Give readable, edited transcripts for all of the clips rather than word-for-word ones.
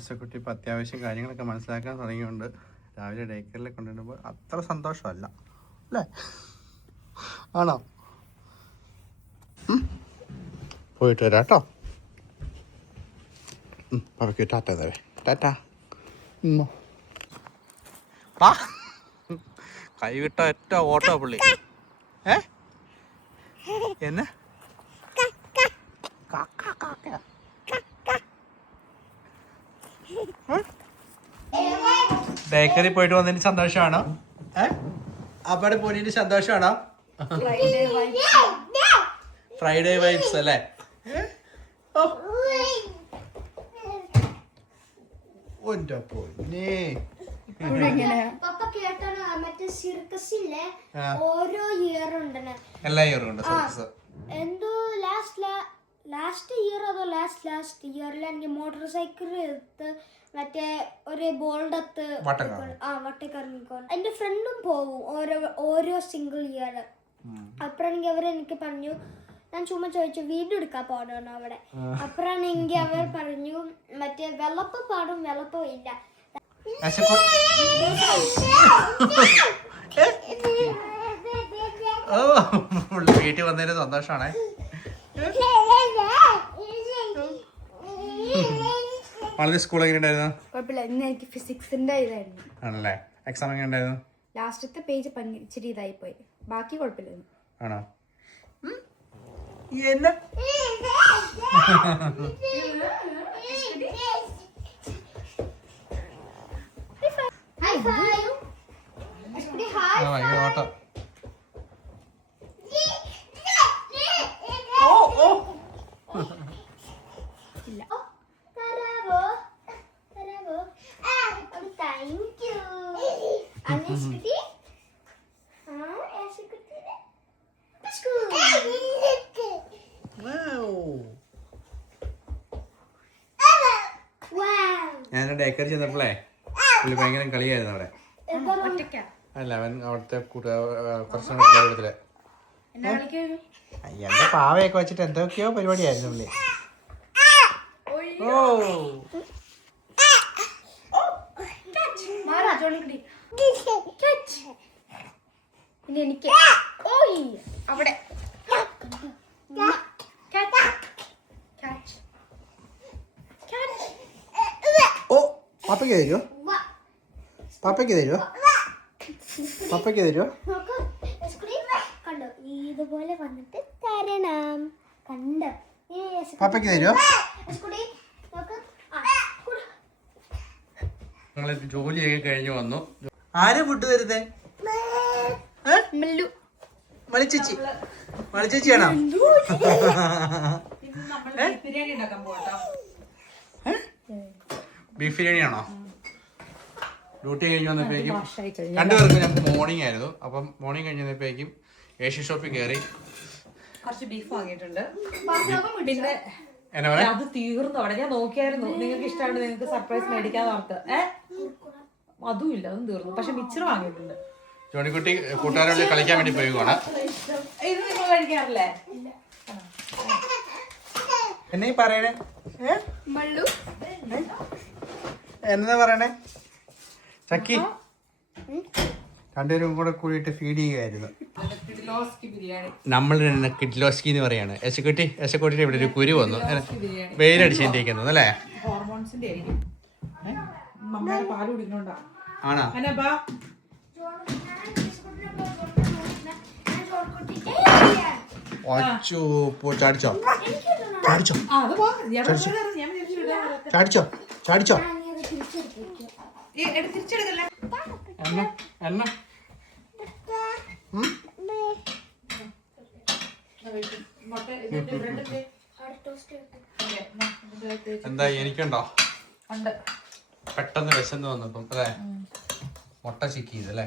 അസക്കുട്ടി ഇപ്പം അത്യാവശ്യം കാര്യങ്ങളൊക്കെ മനസ്സിലാക്കാൻ തുടങ്ങിയുണ്ട്. രാവിലെ ഡേക്കറിൽ കൊണ്ടുവരുമ്പോൾ അത്ര സന്തോഷമല്ല അല്ലേ? ആണോ? പോയിട്ട് വരാം കേട്ടോ. അവർക്ക് ടാറ്റ തവേ. ടാറ്റ. കൈവിട്ട ഒറ്റ ഓട്ടോ പുള്ളി. എന്നെ ബേക്കറി പോയിട്ട് വന്നതിന് സന്തോഷമാണോ? അവിടെ പോയതിന് സന്തോഷമാണോ? ഫ്രൈഡേ വൈബ്സ് അല്ലേ? എല്ലാ ഇയറും ഉണ്ട് സർക്കസ്. എന്തോ ലാസ്റ്റ് ഇയർ അതോ ലാസ്റ്റ് ഇയറിൽ എനിക്ക് മോട്ടോർ സൈക്കിൾ എടുത്ത് മറ്റേ ഒരു ബോൾഡത്ത് വട്ടക്കറങ്ങിക്കോണം. എന്റെ ഫ്രണ്ടും പോകും ഓരോ സിംഗിൾ ഇയർ. അപ്പഴാണെങ്കിൽ അവരെനിക്ക് പറഞ്ഞു, ഞാൻ ചുമ്മാ ചോദിച്ചു വീഡിയോ എടുക്കാൻ പാടണോ അവിടെ. അപ്പഴാണെങ്കിൽ അവർ പറഞ്ഞു മറ്റേ വെള്ളപ്പം പാടും, വെള്ളപ്പം ഇല്ല. വീട്ടിൽ വന്നതിന് സന്തോഷമാണേ. വളരെ സ്കൂൾ എങ്ങനെ ഉണ്ടായിരുന്നു? എനിക്ക് ഫിസിക്സിന്റെ ഇതായിരുന്നു. ആണല്ലേ? എക്സാം എങ്ങനെ ഉണ്ടായിരുന്നു? ലാസ്റ്റത്തെ പേജ് ഇച്ചിരി ഇതായി പോയി, ബാക്കി കുഴപ്പമില്ലായിരുന്നു. ആണോ? ഓട്ടോ. ഞാൻ ഡേക്കറി ചെന്നപ്പോളേ പുള്ളി ഭയങ്കര കളിയായിരുന്നു അവിടെ. അല്ല, അവൻ അവിടുത്തെ കുറച്ച് കൂട്ടത്തില് എന്റെ പാവയൊക്കെ വെച്ചിട്ട് എന്തൊക്കെയോ പരിപാടിയായിരുന്നു പുള്ളി. പാപ്പയ്ക്ക് തരുമോ? പാപ്പയ്ക്ക് തരുമോ? പാപ്പയ്ക്ക് തരുമോ? ഇതുപോലെ വന്നിട്ട് തരണം. കണ്ടോ? പാപ്പയ്ക്ക് തരുമോ? ഞങ്ങൾ ജോലിയൊക്കെ കഴിഞ്ഞ് വന്നു. ആരും ഫുഡ് തരുന്നേ? മളിച്ചേച്ചി. മളിച്ചേച്ചിയാണോ? ബീഫ് ബിരിയാണി ആണോ? ഡ്യൂട്ടി കഴിഞ്ഞ് വന്നപ്പോഴേക്കും രണ്ടുപേർക്കും ഞങ്ങൾക്ക് മോർണിംഗ് ആയിരുന്നു. അപ്പം മോർണിംഗ് കഴിഞ്ഞ് വന്നപ്പോഴേക്കും ഏഷ്യൻ ഷോപ്പിൽ കയറി കുറച്ച് ബീഫ് വാങ്ങിയിട്ടുണ്ട്. പിന്നെ അത് തീർന്നു അവിടെ. ഞാൻ നോക്കിയായിരുന്നു, നിങ്ങൾക്ക് ഇഷ്ടമാണ്, നിങ്ങൾക്ക് സർപ്രൈസ് മേടിക്കാന്ന് ഓർത്ത്. അതും ഇല്ല, അതും തീർന്നു. പക്ഷെ മിച്ചർ വാങ്ങിയിട്ടുണ്ട്. ജോണിക്കുട്ടി കൂട്ടുകാരോട് കളിക്കാൻ വേണ്ടി പോയിക്കോണ. ഇത് നിങ്ങൾ കഴിക്കാറില്ലേ? എന്നെ പറയണേ? എന്താ പറയണേ? ചക്കി രണ്ടുപേരും കൂടെ കൂടിയിട്ട് ഫീഡ് ചെയ്യുകയായിരുന്നു. നമ്മൾ കിഡ്ലോസ്കി എന്ന് പറയാണ്. യശക്കുട്ടിയുടെ ഇവിടെ ഒരു കുരു വന്നു, വെയിലടിച്ചിരിക്കുന്നു അല്ലേ? ആണോ? ചാടിച്ചോ ചാടിച്ചോ ചാടിച്ചോ ചാടിച്ചോ. എന്താ എനിക്കുണ്ടോ? പെട്ടെന്ന് വിശന്ന് വന്നപ്പം അല്ലേ മുട്ട ചിക്കി ചെയ്തല്ലേ?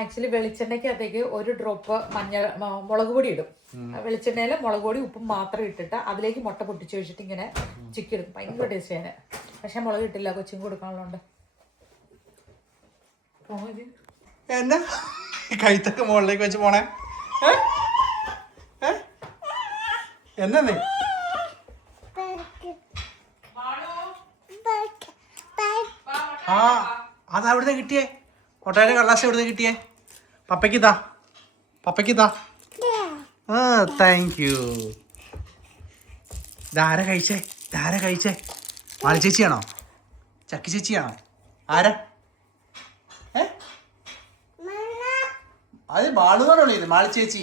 ആക്ച്വലി വെളിച്ചെണ്ണയ്ക്കകത്തേക്ക് ഒരു ഡ്രോപ്പ് മുളക് പൊടി ഇടും. വെളിച്ചെണ്ണയിൽ മുളക് പൊടി ഉപ്പും മാത്രം ഇട്ടിട്ട് അതിലേക്ക് മുട്ട പൊട്ടിച്ച് വെച്ചിട്ട് ഇങ്ങനെ ചിക്കി എടുക്കും. ഭയങ്കര ടേസ്റ്റ് ചെയ്യാൻ. പക്ഷെ മുളക് ഇട്ടില്ല, കൊച്ചിൻ കൊടുക്കാനുള്ളതുകൊണ്ട്. എന്നാ കൈത്തൊക്കെ മുകളിലേക്ക് വെച്ച് പോണേ? എന്നാ ആ അതാ എവിടുന്ന് കിട്ടിയേ? മുട്ടയുടെ കടലാസ് എവിടുന്ന് കിട്ടിയേ? പപ്പയ്ക്കിതാ, പപ്പയ്ക്കിതാ. ആ താങ്ക് യു. ഇതാരാ കഴിച്ചേ? ഇതാരാ കഴിച്ചേ? മാളി ചേച്ചിയാണോ? ചക്കി ചേച്ചിയാണോ? ആരാ? അത് ബാളുവാണോ? ഇത് മാളി ചേച്ചി.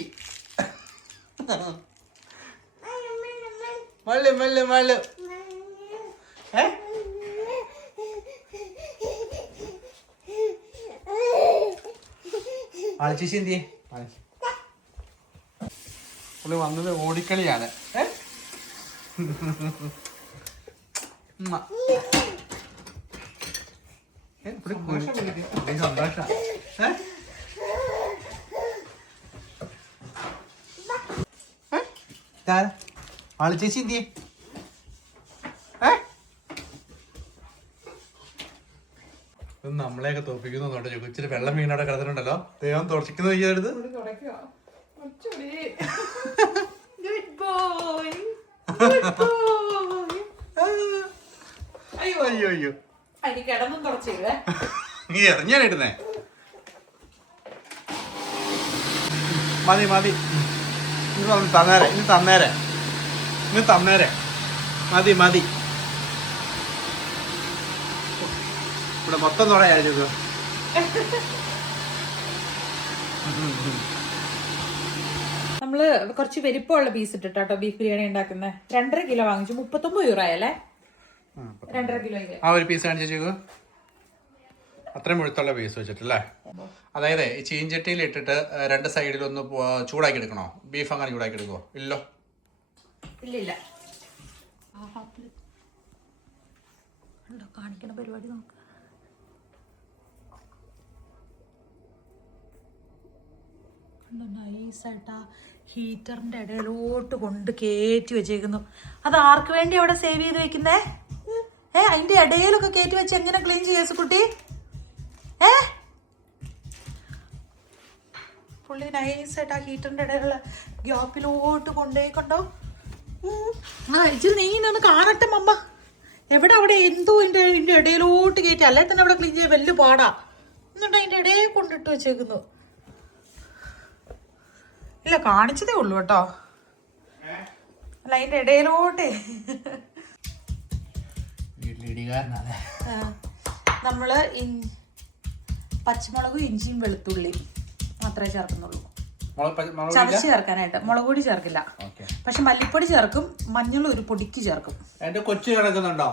മള്ളു മള്ളു മള്ളു. മാളി ചേച്ചി എന്തിയേ? പുള്ളി വന്നത് ഓടിക്കളിയാണ്. സന്തോഷ. മാളി ചേച്ചി എന്തിയേ? നമ്മളെയൊക്കെ തോപ്പിക്കുന്നു. ഇച്ചിരി വെള്ളം വീണവിടെ കിടന്നിട്ടുണ്ടല്ലോ. ദൈവം തുടച്ചിക്കുന്നത് ചെയ്യരുത്. അയ്യോ അയ്യോ അയ്യോ, നീ എറിഞ്ഞാണിടുന്നേ. മതി മതി, ഇനി തന്നേരെ, ഇനി തന്നേരെ, ഇനി തന്നേരെ. മതി മതി. ഇവിടെ മൊത്തം തുടയായിരുന്നു. നമ്മള് കുറച്ച് വലിപ്പമുള്ള പീസ് ഇട്ടിട്ടോ ബീഫ് ബിരിയാണി ഉണ്ടാക്കുന്നത്. 2.5 കിലോ വാങ്ങിച്ചു. 39 euro ആയല്ലേ? 2.5 കിലോ. ആ ഒരു പീസ് കാണിച്ചു. അത്രയും മുഴുത്തുള്ള പീസ് വെച്ചിട്ടല്ലേ? അതായത് ഈ ചീഞ്ചട്ടിയിൽ ഇട്ടിട്ട് 2 സൈഡിലൊന്ന് ചൂടാക്കി എടുക്കണോ? ബീഫ് അങ്ങനെ ചൂടാക്കി എടുക്കുമോ? ഇല്ലോ, ഇല്ല. കാണിക്കണ പരിപാടി നോക്ക്. നൈസായിട്ട് ആ ഹീറ്ററിന്റെ ഇടയിലോട്ട് കൊണ്ട് കയറ്റി വെച്ചേക്കുന്നു. അത് ആർക്ക് വേണ്ടി അവിടെ സേവ് ചെയ്ത് വെക്കുന്നേ? അതിന്റെ ഇടയിലൊക്കെ കയറ്റി വെച്ച് എങ്ങനെ ക്ലീൻ ചെയ്യാ കുട്ടി? പുള്ളി നൈസായിട്ട് ആ ഹീറ്ററിന്റെ ഇടയിലുള്ള ഗ്യാപ്പിലോട്ട് കൊണ്ടേക്കൊണ്ടോ. ഇച്ചിരി നീങ്ങി കാണട്ടെ മമ്മ. എവിടെ അവിടെ എന്തോ ഇതിന്റെ ഇടയിലോട്ട് കയറ്റി. അല്ലെ തന്നെ അവിടെ ക്ലീൻ ചെയ്യാൻ വലിയ പാടാ. എന്നിട്ട് അതിന്റെ ഇടയിൽ കൊണ്ടിട്ട് വെച്ചേക്കുന്നു. ഇല്ല, കാണിച്ചതേ ഉള്ളൂ കേട്ടോ. അല്ല, അതിന്റെ ഇടയിലോട്ടേ. നമ്മള് പച്ചമുളകും ഇഞ്ചിയും വെളുത്തുള്ളിയും മാത്രമേ ചേർക്കുന്നുള്ളൂ. ചതച്ച് ചേർക്കാനായിട്ട് മുളക് പൊടി ചേർക്കില്ല. പക്ഷെ മല്ലിപ്പൊടി ചേർക്കും, മഞ്ഞൾ ഒരു പൊടിക്ക് ചേർക്കും. എന്റെ കൊച്ചു കിടക്കുന്നുണ്ടോ?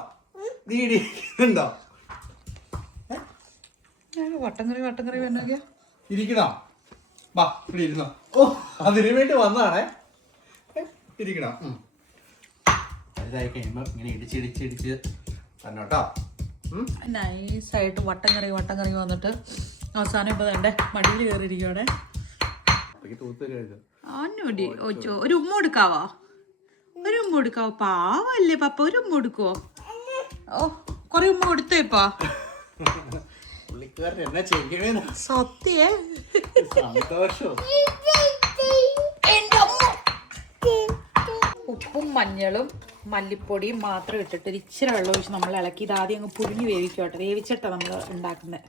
വട്ടം കറി വേണമെങ്കിൽ ഇരിക്കണോ? വാ ഇവിടെ ഇരുന്നോ. ഓ, അതിനു വേണ്ടി വന്നതാണേ. ഇരിക്കണോ? ഇതായി കഴിയുമ്പോ ഇങ്ങനെ ഇടിച്ചിടിച്ചിടിച്ച് തന്നോട്ടോ. നൈസായിട്ട് വട്ടം കറി വന്നിട്ട് അവസാനം ഇപ്പൊ വേണ്ടേ മടിയിൽ കയറിയിരിക്കുവാണേ. ഒരു ഉമ്മ കൊടുക്കാവോ? പാവല്ലേ പപ്പ, ഒരു ഉമ്മ കൊടുക്കുവോ? ഓ, കൊറേ ഉമ്മ കൊടുത്തോ ഇപ്പൊ? സത്യേ ഉപ്പും മഞ്ഞളും മല്ലിപ്പൊടിയും മാത്രം ഇട്ടിട്ട് ഇച്ചിരി വെള്ളം ഒഴിച്ച് നമ്മൾ ഇളക്കി ഇത് ആദ്യം അങ്ങ് പുഴുങ്ങി വേവിക്കോട്ടെ. വേവിച്ചിട്ടാ നമ്മൾ ഉണ്ടാക്കുന്നത്.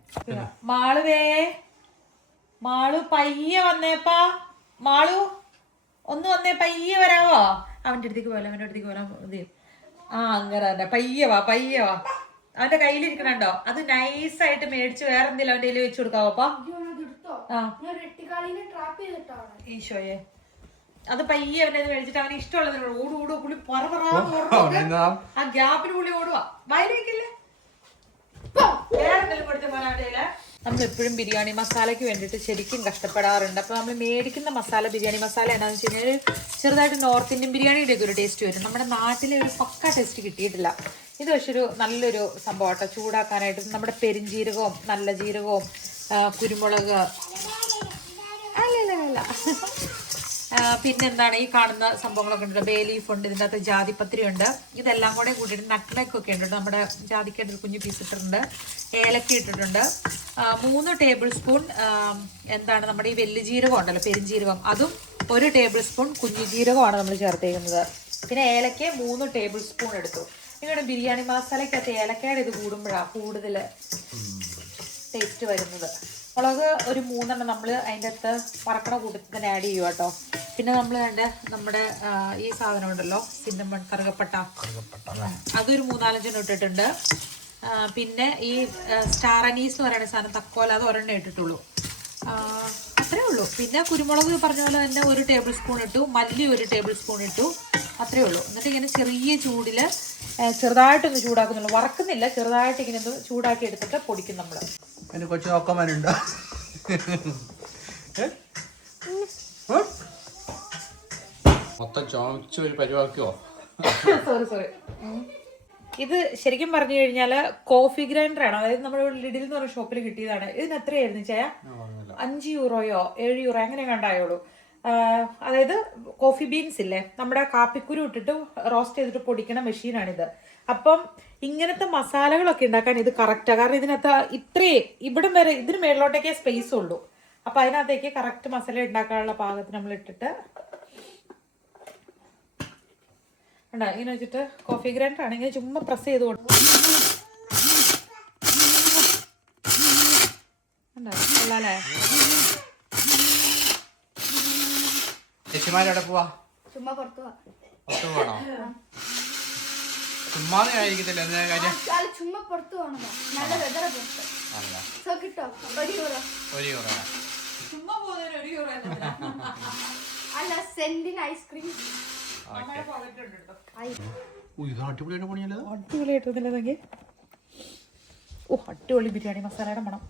മാളു പയ്യെ വന്നേപ്പാ. മാളു ഒന്ന് വന്നേ, പയ്യെ വരാവോ? അവന്റെ അടുത്തേക്ക് പോലെ ആ അങ്ങനെ തന്നെ. പയ്യെ വാ. അവന്റെ കയ്യിലിരിക്കണോ? അത് നൈസായിട്ട് മേടിച്ച് വേറെ എന്തെങ്കിലും അവന്റെ കയ്യിൽ വെച്ച് കൊടുക്കാവോപ്പാ? ഈശോയെ, അത് പയ്യെ അവന്റെ മേടിച്ചിട്ട് അവന് ഇഷ്ടമുള്ളത് ഓടും. പുള്ളി പറ ആ ഗ്യാപ്പിന് പുള്ളി ഓടുവാ. വയലേക്കല്ലേ വേറെ എന്തെങ്കിലും കൊടുത്ത പോലെ അവന്റെ കയ്യില്. നമ്മൾ എപ്പോഴും ബിരിയാണി മസാലയ്ക്ക് വേണ്ടിയിട്ട് ശരിക്കും കഷ്ടപ്പെടാറുണ്ട്. അപ്പോൾ നമ്മൾ മേടിക്കുന്ന മസാല, ബിരിയാണി മസാല എന്താണെന്ന് വെച്ച് കഴിഞ്ഞാൽ ചെറുതായിട്ട് നോർത്ത് ഇന്ത്യൻ ബിരിയാണിയുടെ ഒക്കെ ഒരു ടേസ്റ്റ് വരും. നമ്മുടെ നാട്ടിലെ ഒരു പക്ക ടേസ്റ്റ് കിട്ടിയിട്ടില്ല. ഇത് പക്ഷെ ഒരു നല്ലൊരു സംഭവം കേട്ടോ. ചൂടാക്കാനായിട്ട് നമ്മുടെ പെരിഞ്ജീരകവും നല്ല ജീരകവും കുരുമുളക് അല്ല പിന്നെന്താണ് ഈ കാണുന്ന സംഭവങ്ങളൊക്കെ ഉണ്ട്. ബേ ലീഫ് ഉണ്ട്, ഇതിൻ്റെ അകത്ത് ജാതിപത്രി ഉണ്ട്. ഇതെല്ലാം കൂടെ കൂട്ടിയിട്ട് നട്ട്ലെക്കൊക്കെ ഉണ്ട്. നമ്മുടെ ജാതിക്കേണ്ട ഒരു കുഞ്ഞു പീസ് ഇട്ടിട്ടുണ്ട്. ഏലക്ക ഇട്ടിട്ടുണ്ട്. 3 ടേബിൾ സ്പൂൺ എന്താണ് നമ്മുടെ ഈ വലിയ ജീരകം ഉണ്ടല്ലോ, പെരിഞ്ജീരകം, അതും 1 ടേബിൾ സ്പൂൺ കുഞ്ഞു ജീരകമാണ് നമ്മൾ ചേർത്തേക്കുന്നത്. പിന്നെ ഏലക്ക 3 ടേബിൾ സ്പൂൺ എടുത്തു. ഇവിടെ ബിരിയാണി മസാലയ്ക്കകത്ത് ഏലക്കയുടെ ഇത് കൂടുമ്പോഴാണ് കൂടുതൽ ടേസ്റ്റ് വരുന്നത്. മുളക് ഒരു 3 നമ്മൾ അതിൻ്റെ അകത്ത് വറക്കണ കൂട്ടത്തിൽ തന്നെ ആഡ് ചെയ്യുക കേട്ടോ. പിന്നെ നമ്മൾ നമ്മുടെ ഈ സാധനം ഉണ്ടല്ലോ, സിന്നമൺ കറുകപ്പട്ട, അതൊരു 3-4 ഇട്ടിട്ടുണ്ട്. പിന്നെ ഈ സ്റ്റാർ അനീസ് എന്ന് പറയുന്ന സാധനം, തക്കോല, അത് ഒരെണ്ണം ഇട്ടിട്ടുള്ളൂ. അത്രേ ഉള്ളൂ. പിന്നെ കുരുമുളക് പറഞ്ഞ പോലെ തന്നെ 1 ടേബിൾ സ്പൂൺ ഇട്ടു, മല്ലി 1 ടേബിൾ സ്പൂൺ ഇട്ടു, അത്രേ ഉള്ളൂ. എന്നിട്ട് ഇങ്ങനെ ചെറിയ ചൂടിൽ ചെറുതായിട്ടൊന്ന് ചൂടാക്കുന്നുള്ളൂ, വറക്കുന്നില്ല, ചെറുതായിട്ട് ഇങ്ങനെ ഒന്ന് ചൂടാക്കി എടുത്തിട്ട് പൊടിക്കും നമ്മൾ. അതിന് കൊച്ചു നോക്കാനുണ്ടോ? മൊത്തം ചോദിച്ച ഒരു പരിവാക്കിയോ? സോറി. ഇത് ശരിക്കും പറഞ്ഞു കഴിഞ്ഞാൽ കോഫി ഗ്രൈൻഡർ ആണ്. അതായത് നമ്മുടെ ലിഡിൽ എന്ന് പറഞ്ഞ ഷോപ്പിൽ കിട്ടിയതാണ്. ഇതിന് എത്രയായിരുന്നു ചായ? 5 യൂറോയോ 7 യൂറോ അങ്ങനെ കണ്ടായുള്ളൂ. അതായത് കോഫി ബീൻസ് ഇല്ലേ, നമ്മുടെ കാപ്പിക്കുരു ഇട്ടിട്ട് റോസ്റ്റ് ചെയ്തിട്ട് പൊടിക്കണ മെഷീനാണിത്. അപ്പം ഇങ്ങനത്തെ മസാലകളൊക്കെ ഉണ്ടാക്കാൻ ഇത് കറക്റ്റാണ്. കാരണം ഇതിനകത്ത് ഇവിടം വരെ ഇതിന് മേളിലോട്ടേക്കേ സ്പേസ് ഉള്ളൂ. അപ്പം അതിനകത്തേക്ക് കറക്റ്റ് മസാല ഉണ്ടാക്കാനുള്ള പാകത്തിന് നമ്മൾ ഇട്ടിട്ട് ഉണ്ടോ ഇങ്ങനെ വെച്ചിട്ട്, കോഫി ഗ്രൈൻഡർ ആണ്, ഇങ്ങനെ ചുമ്മാ പ്രസ് ചെയ്ത് കൊടുക്കും. കൊള്ളാലേ? ചേച്ചിമാരെവിടെ പോവാ? ചുമ്മാ പുറത്തു പോകണോ? ചുമ്മാതെ ആയിരിക്കത്തില്ല, എന്താ കാര്യം? ചുമ്മാ പുറത്തു പോകണോ? നല്ല വെതറ പുറത്ത് കിട്ടോ? 1 യൂറോ. 1 യൂറോ ചുമ്മാ പോകുന്നതിന് 1 യൂറോ അല്ല, സെന്റിന് ഐസ്ക്രീം. അടിപൊളിയായിട്ടൊന്നുമില്ലെങ്കിൽ അടിപൊളി ബിരിയാണി മസാലയുടെ മണം.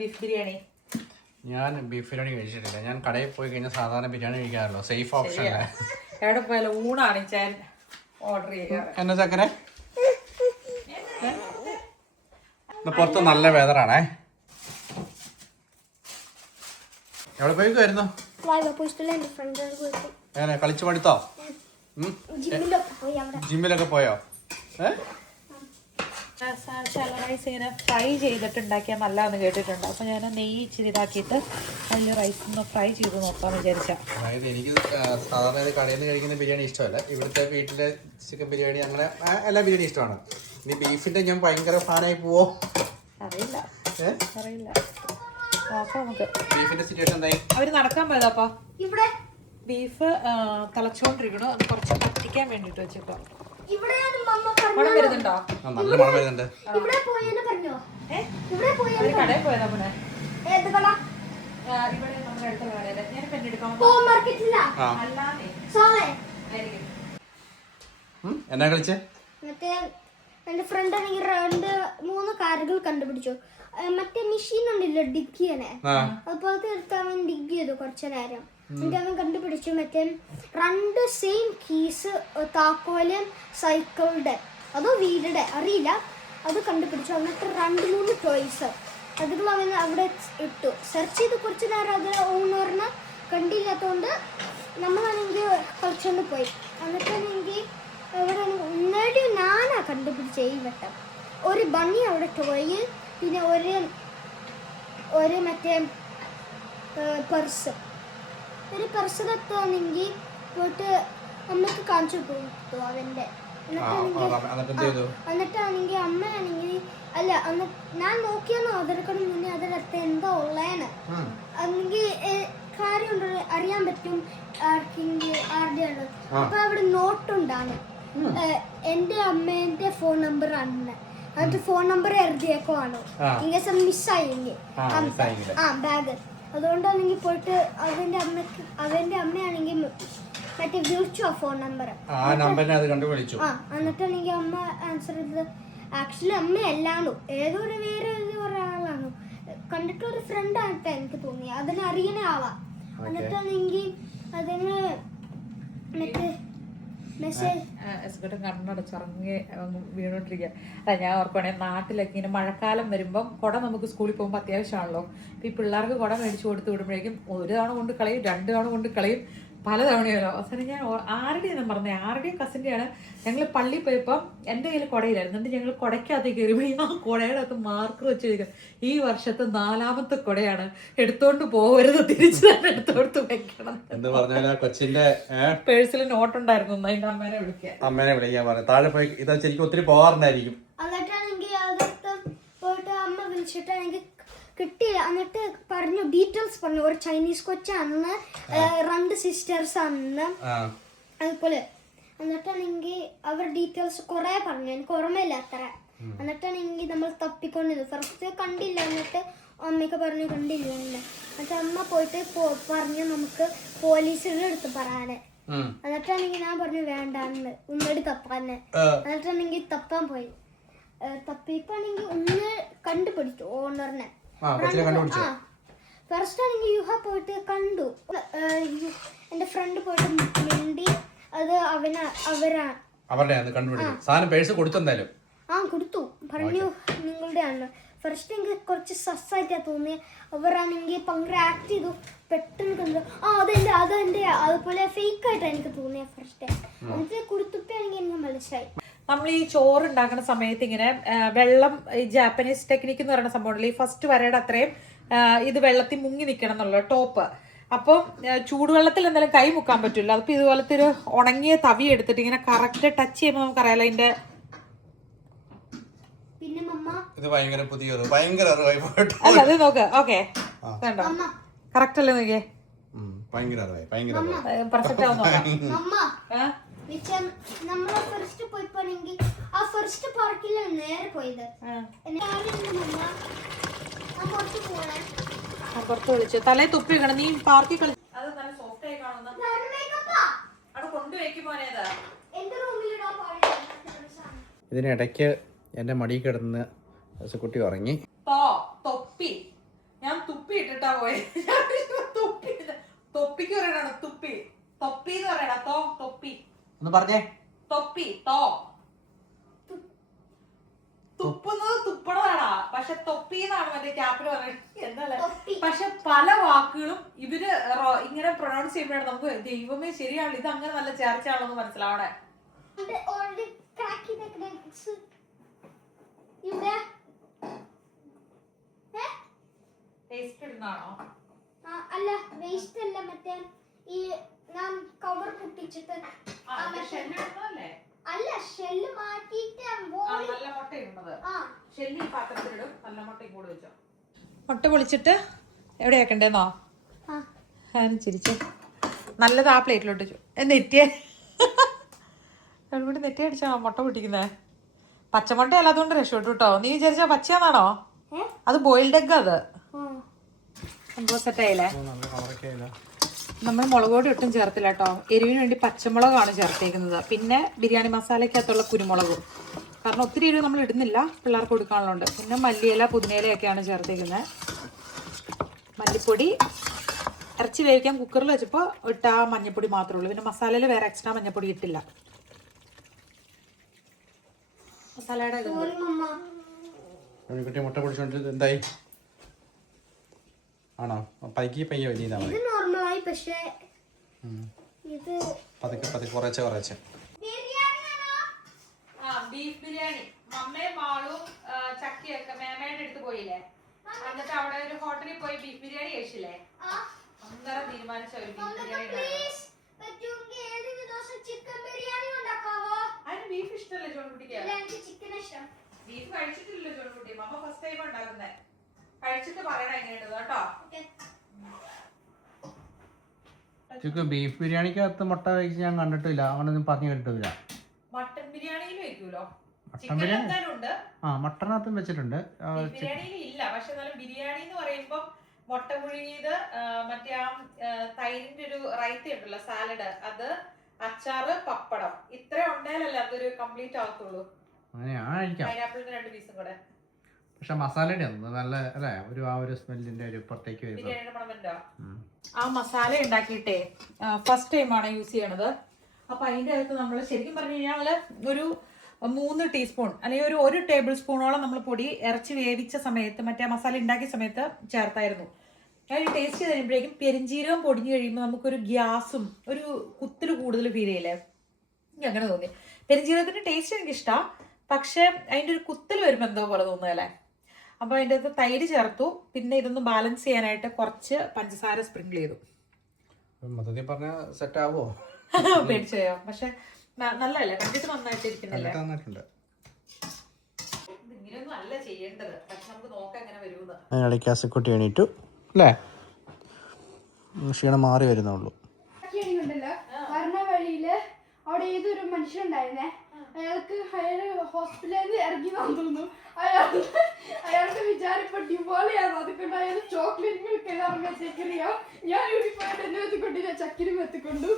ബീഫ് ബിരിയാണി ഞാൻ ബീഫ് ബിരിയാണി കഴിച്ചിട്ടില്ല. ഞാൻ കടയിൽ പോയി കഴിഞ്ഞാൽ സാധാരണ ബിരിയാണി കഴിക്കാറല്ലോ, സേഫ് ഓപ്ഷൻ അല്ലേ. എവിടെ പോയാലും ഊണാണ് ഞാൻ ഓർഡർ ചെയ്യാറ്. എന്നാ ചക്കരെ പുറത്ത് നല്ല വെതറാണേ. എവിടെ പോയിക്കുമായിരുന്നു? എങ്ങനെ കളിച്ചു പഠിത്തോ? ജിമ്മിലൊക്കെ പോയോ? റൈസ് ഇങ്ങനെ ഫ്രൈ ചെയ്തിട്ടുണ്ടാക്കിയാൽ നല്ലതെന്ന് കേട്ടിട്ടുണ്ട്. അപ്പോൾ ഞാൻ നെയ്യ് ഇച്ചിരി ഇതാക്കിയിട്ട് അതിൽ റൈസ് ഒന്ന് ഫ്രൈ ചെയ്ത് നോക്കാമെന്ന് വിചാരിച്ചാൽ. അതായത് എനിക്ക് സാധാരണ കടയിൽ നിന്ന് കഴിക്കുന്ന ബിരിയാണി ഇഷ്ടമല്ല. ഇവിടുത്തെ വീട്ടിലെ ചിക്കൻ ബിരിയാണി അങ്ങനെ എല്ലാ ബിരിയാണി ഇഷ്ടമാണ്. ഇനി ബീഫിൻ്റെ ഞാൻ ഭയങ്കര ഫാനായി പോവോ? അറിയില്ല. നോക്കാം നമുക്ക്. ബീഫിന്റെ സിറ്റുവേഷൻ എന്തായി? അവർ നടക്കാൻ പോയതാപ്പാ. ഇവിടെ ബീഫ് തിളച്ചോണ്ടിരിക്കണു. അത് കുറച്ച് പറ്റിക്കാൻ വേണ്ടിട്ട് വെച്ചേക്കാം. മണം വരുന്നുണ്ടോ? നല്ല മണം വരുന്നുണ്ട്. അവര് കടയിൽ പോയതാ പിന്നെ. ഇവിടെ നമ്മുടെ അടുത്ത കടയില് ഞാൻ പെണ്ണെടുക്കാൻ എന്നാ കളിച്ചേ? മറ്റേ എന്റെ ഫ്രണ്ട് ആണെങ്കിൽ 2-3 കാറുകൾ കണ്ടുപിടിച്ചു. മറ്റേ മെഷീൻ ഉണ്ടല്ലോ ഡിഗ്ഗിയനെ, അതുപോലത്തെ എടുത്ത് അവൻ ഡിഗ് ചെയ്തു കുറച്ചു നേരം. എന്നിട്ട് അവൻ കണ്ടുപിടിച്ചു മറ്റേ 2 സെയിം കീസ്, താക്കോല് സൈക്കിളുടെ അതോ വീടിന്റെ അറിയില്ല, അത് കണ്ടുപിടിച്ചു. എന്നിട്ട് 2-3 ടോയ്സ് അതുകൾ അവൻ അവിടെ ഇട്ടു. സെർച്ച് ചെയ്ത് കുറച്ചു നേരം അതിൽ ഓണറിന് കണ്ടില്ലാത്തതുകൊണ്ട് നമ്മളാണെങ്കിൽ കളിച്ചുകൊണ്ട് പോയി. എന്നിട്ടാണെങ്കിൽ അവിടെ ഒന്നേടി ഞാനാ കണ്ടുപിടിച്ച ഈ വട്ടം. ഒരു ബണ്ണി അവിടെ ടോയ്, പിന്നെ ഒരു മറ്റേ പെർസ് കത്തുവാണെങ്കിൽ പോയിട്ട് അമ്മക്ക് കാണിച്ചു കൊടുത്തു അവൻ്റെ. എന്നിട്ടാണെങ്കിൽ അമ്മയാണെങ്കിൽ അല്ല, ഞാൻ നോക്കിയാന്നോ അതിനെക്കാളും മുന്നേ അതിനകത്ത് എന്താ ഉള്ളേന്ന് അല്ലെങ്കിൽ കാര്യം അറിയാൻ പറ്റും ആരുടെയാണ്. അപ്പൊ അവിടെ നോട്ടുണ്ടാണ് എന്റെ അമ്മേന്റെ ഫോൺ നമ്പർ ആണ്. എന്നിട്ട് ഫോൺ നമ്പർ എഴുതിയേക്കുവാണോ ഇങ്ങനെ മിസ്സായെങ്കിൽ ബാഗ്. അതുകൊണ്ടാണെങ്കിൽ പോയിട്ട് അവന്റെ അമ്മയാണെങ്കിൽ മറ്റേ വിളിച്ചു ആ ഫോൺ നമ്പർ. എന്നിട്ടാണെങ്കിൽ അമ്മ ആൻസർ ചെയ്തത് ആക്ച്വലി അമ്മയല്ലാണു, ഏതോ ഒരു വേറെ ഒരാളാണു. കണ്ടിട്ടൊരു ഫ്രണ്ട് ആയിട്ട് എനിക്ക് തോന്നി, അതിനെ അറിയണ ആളാ. എന്നിട്ടാണെങ്കിൽ അതിന് മറ്റേ കണ്ണടച്ചിറങ്ങി വീണോണ്ടിരിക്കുക. അല്ല, ഞാൻ ഓർക്കുവാണെങ്കിൽ നാട്ടിലൊക്കെ ഇങ്ങനെ മഴക്കാലം വരുമ്പം കുട നമുക്ക് സ്കൂളിൽ പോകുമ്പോൾ അത്യാവശ്യമാണല്ലോ. അപ്പം ഈ പിള്ളേർക്ക് കുട മേടിച്ചു കൊടുത്ത് വിടുമ്പോഴേക്കും 1 തവണ കൊണ്ട് കളയും, 2 തവണ കൊണ്ട് കളയും. പലതവണയല്ലോ അവസാനം ഞാൻ ആരുടെയാണ് പറഞ്ഞത്, ആരുടെയും കസിൻ്റെയാണ്. ഞങ്ങൾ പള്ളിയിൽ പോയപ്പോൾ എൻ്റെ കയ്യിൽ കുടയിലായിരുന്നു. എന്നിട്ട് ഞങ്ങൾ കുടയ്ക്കകത്തേക്ക് കയറി ആ കുടയുടെ അകത്ത് മാർക്കർ വെച്ചിരിക്കും, ഈ വർഷത്തെ 4ാമത്തെ കുടയാണ്, എടുത്തോണ്ട് പോകരുത്, തിരിച്ചു തന്നെ എടുത്തോണ്ട് വെക്കണം എന്ന് പറഞ്ഞാൽ കൊച്ചിന്റെ പേഴ്സിൽ നോട്ടുണ്ടായിരുന്നു. അതിന്റെ അമ്മേനെ വിളിക്കാൻ പറഞ്ഞു. താഴെ പോയി ഇതാ ശരിക്കും ഒത്തിരി പോകാറുണ്ടായിരിക്കും. എന്നിട്ടാണെങ്കിൽ അകത്ത് പോയിട്ട് അമ്മ വിളിച്ചിട്ടാണെങ്കിൽ കിട്ടിയില്ല. എന്നിട്ട് പറഞ്ഞു, ഡീറ്റെയിൽസ് പറഞ്ഞു, ഒരു ചൈനീസ് കൊച്ചാണ്, 2 സിസ്റ്റേഴ്സ് ആണ് അതുപോലെ. എന്നിട്ടാണെങ്കിൽ അവർ ഡീറ്റെയിൽസ് കുറെ പറഞ്ഞു, എനിക്ക് ഓർമ്മയില്ല അത്ര. എന്നിട്ടാണെങ്കിൽ നമ്മൾ തപ്പിക്കൊണ്ടിരുന്നു. ഫസ്റ്റ് കണ്ടില്ല. എന്നിട്ട് അമ്മയ്ക്ക് പറഞ്ഞു കണ്ടില്ല. എന്നിട്ട് അമ്മ പോയിട്ട് പറഞ്ഞു നമുക്ക് പോലീസിന്റെ അടുത്ത് പറയാന്. എന്നിട്ടാണെങ്കിൽ ഞാൻ പറഞ്ഞു വേണ്ടാന്ന്, ഒന്നടി തപ്പാന്. എന്നിട്ടാണെങ്കിൽ തപ്പാൻ പോയി. തപ്പിപ്പാണെങ്കിൽ ഒന്ന് കണ്ടുപിടിച്ചു ഓണറിനെ. ഫസ്റ്റ് ആണെങ്കിൽ യുഹ പോയിട്ട് കണ്ടു. എന്റെ ഫ്രണ്ട് പോയിട്ട് മിണ്ടി അത് കൊടുത്തു. പറഞ്ഞു നിങ്ങളുടെ ആണ്. ഫസ്റ്റ് എനിക്ക് കുറച്ച് സസ്സായിട്ടാ തോന്നി. അവരാണെങ്കിൽ ഭയങ്കര ആക്ട് ചെയ്തു. പെട്ടെന്ന് കണ്ടു അതെന്റെ അതുപോലെ ഫേക്ക് ആയിട്ടാണ് എനിക്ക് തോന്നിയ ഫസ്റ്റ്. എന്നിട്ട് കൊടുത്തപ്പോഴാണെങ്കിൽ എനിക്ക് മനസ്സിലായി. നമ്മൾ ഈ ചോറ് ഉണ്ടാക്കുന്ന സമയത്ത് ഇങ്ങനെ വെള്ളം, ഈ ജാപ്പനീസ് ടെക്നിക്ക് എന്ന് പറയുന്ന സംഭവമുണ്ടല്ലോ, ഈ ഫസ്റ്റ് വരയുടെ അത്രയും ഇത് വെള്ളത്തിൽ മുങ്ങി നിൽക്കണം എന്നുള്ള ടോപ്പ്. അപ്പം ചൂടുവെള്ളത്തിൽ എന്തായാലും കൈ മുക്കാൻ പറ്റില്ല. അതിപ്പോൾ ഇതുപോലത്തെ ഒരു ഉണങ്ങിയ തവി എടുത്തിട്ട് ഇങ്ങനെ കറക്റ്റ് ടച്ച് ചെയ്യുമ്പോൾ നമുക്കറിയാലോ അതിന്റെ. ഇത് ഭയങ്കര പുതിയൊരു ഭയങ്കര അല്ല അത് നോക്ക്. ഓക്കെ കണ്ടോ, കറക്റ്റ് അല്ലേ നോക്കിയേ, പെർഫെക്റ്റ് ആവുന്നു. നമ്മള് ഫസ്റ്റ് പോയപ്പോണെങ്കിൽ ആ ഫസ്റ്റ് പാർക്കിൽ നേരെ പോയത്. പുറത്ത് വിളിച്ചു തലേ തുപ്പി വെക്കണം. നീ പാർക്കിൽ കളിച്ചു അത് നല്ല സോഫ്റ്റ് ആയി കാണുന്ന അവിടെ കൊണ്ടുവയ്ക്കുമ്പോനേതാ. ഇതിനിടയ്ക്ക് എന്റെ മടി കിടന്ന് കുട്ടി ഉറങ്ങി. തൊപ്പി ഞാൻ തുപ്പി ഇട്ടിട്ടാ പോയത്. തൊപ്പിക്ക് പറയണ തുപ്പി, തൊപ്പി എന്ന് പറയണ തൊപ്പി ഒന്ന് പറഞ്ഞേ. തൊപ്പി തുപ്പുന്നത് തുപ്പണതാടാ, പക്ഷെ തൊപ്പി എന്നാണ് മറ്റേ ക്യാപ്പിൽ പറയുന്നത് എന്നല്ലേ. പക്ഷെ പല വാക്കുകളും ഇവര് ഇങ്ങനെ പ്രൊനൗൺസ് ചെയ്യുമ്പോഴാണ് നമുക്ക് ദൈവമേ ശരിയാണ്, ഇത് അങ്ങനെ നല്ല ചേർച്ചയാണെന്ന് മനസ്സിലാവണേ. അല്ല വേസ്റ്റ് അല്ല, മറ്റേ ഈ ഞാൻ കവർ പൊട്ടിച്ചിട്ട് അല്ല ഷെല്ല് മാറ്റിയിട്ട് മുട്ട പൊളിച്ചിട്ട് എവിടെ ആക്കണ്ടേന്നോ ആരും ചിരിച്ചേ. നല്ലത് ആ പ്ലേറ്റിലോട്ട് നെറ്റിയെ കൂടി നെറ്റി അടിച്ചാ മുട്ട പൊട്ടിക്കുന്നേ. പച്ചമുട്ടയല്ല, അതുകൊണ്ട് രക്ഷപ്പെട്ടു കേട്ടോ. നീ വിചാരിച്ച പച്ചയാന്നാണോ? അത് ബോയിൽഡ് എഗ്. അത് സംഭവം സെറ്റായില്ലേ. നമ്മൾ മുളക് പൊടി ഒട്ടും ചേർത്തില്ല കേട്ടോ. എരിവിന് വേണ്ടി പച്ചമുളകാണ് ചേർത്തേക്കുന്നത്. പിന്നെ ബിരിയാണി മസാലയ്ക്കകത്തുള്ള കുരുമുളകും, കാരണം ഒത്തിരി എരിവ് നമ്മൾ ഇടുന്നില്ല, പിള്ളേർക്ക് കൊടുക്കാനുള്ളതുണ്ട്. പിന്നെ മല്ലിയില പുതിനയിലയൊക്കെയാണ് ചേർത്തേക്കുന്നത്. മല്ലിപ്പൊടി ഇറച്ചി വേവിക്കാൻ കുക്കറിൽ വെച്ചപ്പോൾ ഇട്ട മഞ്ഞപ്പൊടി മാത്രമേ ഉള്ളൂ. പിന്നെ മസാലയിൽ വേറെ എക്സ്ട്രാ മഞ്ഞപ്പൊടി ഇട്ടില്ല. മസാലയുടെ മുട്ട പൊടിച്ചോണ്ട് എന്തായി ആണോ? പയ്യെ വലിയതാണ്. പക്ഷേ ഇത് പതുക്കെ കുറച്ച് ബീഫ് ബിരിയാണി മമ്മയും മാളും ചക്കിയൊക്കെ മേമയുടെ അടുത്ത് പോയില്ലേ, എന്നിട്ട് അവിടെ ഒരു ഹോട്ടലിൽ പോയി ബീഫ് ബിരിയാണി കഴിച്ചില്ലേ. അന്നേരം തീരുമാനിച്ച ഒരു ബീഫ് ബിരിയാണി. അതിന് ബീഫ് ഇഷ്ടമല്ലേ ജോൺകുട്ടിക്ക്? ബീഫ് കഴിച്ചിട്ടില്ലല്ലോ ജോൺകുട്ടി. മമ്മ ഫസ്റ്റ് ടൈം ഉണ്ടാക്കുന്നേ. കഴിച്ചിട്ട് പറയണ എങ്ങനെയുണ്ട് കേട്ടോ. ബീഫ് ബിരിയാണിക്കകത്ത് മുട്ട കഴിച്ച് ഞാൻ കണ്ടിട്ടില്ല, അങ്ങനൊന്നും പറഞ്ഞു കേട്ടിട്ടില്ല. മട്ടൻ ബിരിയാണിയിൽ വെക്കൂലോ. മട്ടനകത്തും വെച്ചിട്ടുണ്ട്, ബിരിയാണിയിൽ ഇല്ല. പക്ഷെ എന്നാലും ബിരിയാണി എന്ന് പറയുമ്പോ മുട്ട പുഴുങ്ങിയത്, മറ്റേ ആ തൈരിന്റെ ഒരു റൈത്ത ഉണ്ടല്ലോ, സാലഡ്, അത്, അച്ചാറ്, പപ്പടം, ഇത്ര ഉണ്ടായാലല്ലേ അതൊരു കംപ്ലീറ്റ് ആകത്തുള്ളൂ. പൈനാപ്പിളിന്റെ 2 പീസും കൂടെ. പക്ഷെ മസാലയുടെ നല്ല അല്ലേ, ഒരു സ്മെല്ലിന്റെ ഒരു പുറത്തേക്ക് ആ മസാല ഉണ്ടാക്കിയിട്ടേ ഫസ്റ്റ് ടൈമാണ് യൂസ് ചെയ്യണത്. അപ്പൊ അതിന്റെ അകത്ത് നമ്മൾ ശരിക്കും പറഞ്ഞു കഴിഞ്ഞാൽ ഒരു 3 ടീസ്പൂൺ അല്ലെങ്കിൽ ഒരു 1 ടേബിൾ സ്പൂണോളം നമ്മൾ പൊടി ഇറച്ചി വേവിച്ച സമയത്ത്, മറ്റേ മസാല ഉണ്ടാക്കിയ സമയത്ത് ചേർത്തായിരുന്നു. ഞാൻ ടേസ്റ്റ് ചെയ്ത് കഴിയുമ്പോഴേക്കും പെരിഞ്ചീരകം പൊടിഞ്ഞു കഴിയുമ്പോൾ നമുക്കൊരു ഗ്യാസും ഒരു കുത്തിൽ കൂടുതൽ ഫീൽ ചെയ്യില്ലേ? എനിക്ക് അങ്ങനെ തോന്നി. പെരിഞ്ചീരകത്തിൻ്റെ ടേസ്റ്റ് എനിക്കിഷ്ടമാണ്, പക്ഷേ അതിൻ്റെ ഒരു കുത്തൽ വരുമ്പോൾ എന്തോ പോലെ തോന്നുകയല്ലേ. അപ്പോൾ അതിൻ്റെ അകത്ത് തൈര് ചേർത്തു. പിന്നെ ഇതൊന്ന് ബാലൻസ് ചെയ്യാനായിട്ട് കുറച്ച് പഞ്ചസാര സ്പ്രിങ്കിൾ ചെയ്തു. മൊത്തത്തിൽ പറഞ്ഞാൽ സെറ്റ് ആവുമോ? പേടിച്ചോ? പക്ഷെ നല്ലതല്ലേ, കണ്ടിട്ട് നന്നായിട്ട് ഇരിക്കുന്നില്ലേ? ഇങ്ങനെയൊന്നും അല്ല ചെയ്യേണ്ടത്, പക്ഷെ നമുക്ക് നോക്കാം എങ്ങനെ വരുമെന്ന്. അതിനിടയ്ക്ക് അസിക്കുട്ടി എണീറ്റു അല്ലേ? ക്ഷീണം മാറി വരുന്നുള്ളൂ. വരണ വഴിയില് അവിടെ ഏതൊരു മനുഷ്യനുണ്ടായിരുന്നേ, അയാൾക്ക് ഹോസ്പിറ്റലിൽ നിന്ന് ഇറങ്ങി തോന്നുന്നു. അയാളുടെ വിചാരം ഇപ്പൊ ഡിവോളിയാണ്. അതുകൊണ്ട് അയാൾ ചോക്ലേറ്റ് മിൽക്ക് ഇറങ്ങാൻ ഞാൻ യൂണിഫോം എന്നെ എത്തിക്കൊണ്ടില്ല, ചക്കിനും എത്തിക്കൊണ്ടു.